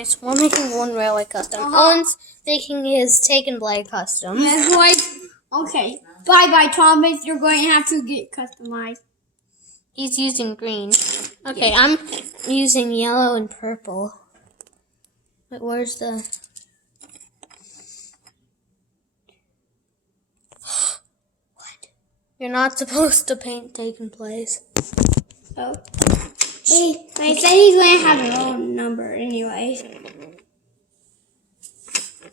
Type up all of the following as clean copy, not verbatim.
customize. We're making one railway custom. Owen's making his Take and Play custom. Okay. Bye, Thomas. You're going to have to get customized. He's using green. Okay, I'm using yellow and purple. Wait, where's the... What? You're not supposed to paint Take and Plays. Oh. Hey, I said he's going to have a low number anyway.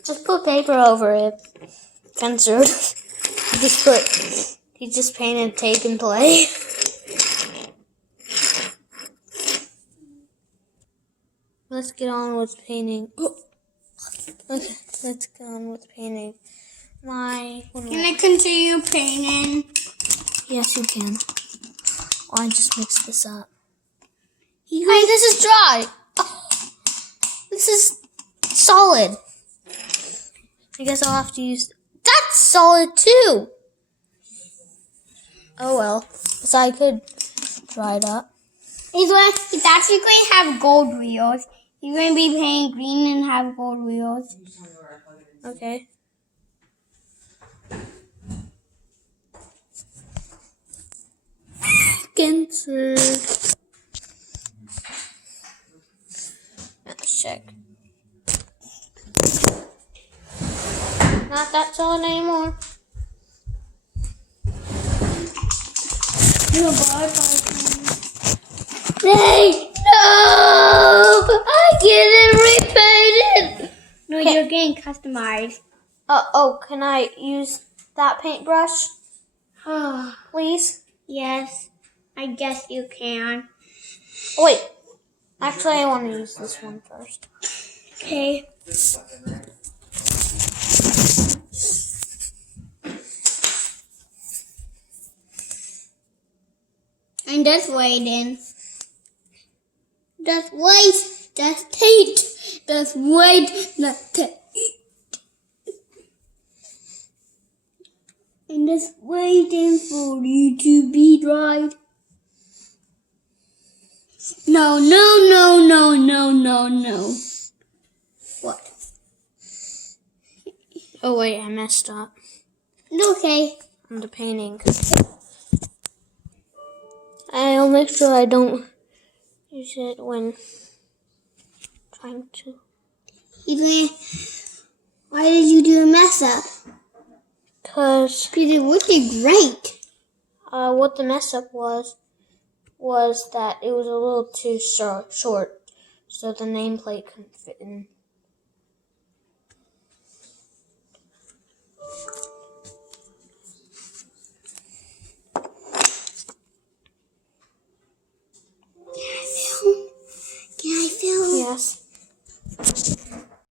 Just put paper over it. Censored. He just painted Take and Play. Let's get on with painting. Okay, let's get on with painting. Can I continue painting? Yes, you can. Oh, I just mixed this up. Hey, this is dry. Oh, this is solid. I guess I'll have to use... That's solid too! Oh well. So I could dry it up. He's actually going to have gold wheels. He's going to be painting green and have gold wheels. Okay. Censored. Let's check. Not that solid anymore. Hey, no! I get it repainted! No, you're getting customized. Oh, can I use that paintbrush, please? Yes, I guess you can. Oh, wait. Actually, I want to use this one first. Okay. I'm just waiting. Just wait. Just tape. Just wait. Just tape. I'm just waiting for you to be dried. No. What? Oh, wait, I messed up. Okay. On the painting. I'll make sure I don't use it when trying to. Why did you do a mess up? Because it looked great. what the mess up was that it was a little too short, so the nameplate couldn't fit in. Can I film? Yes.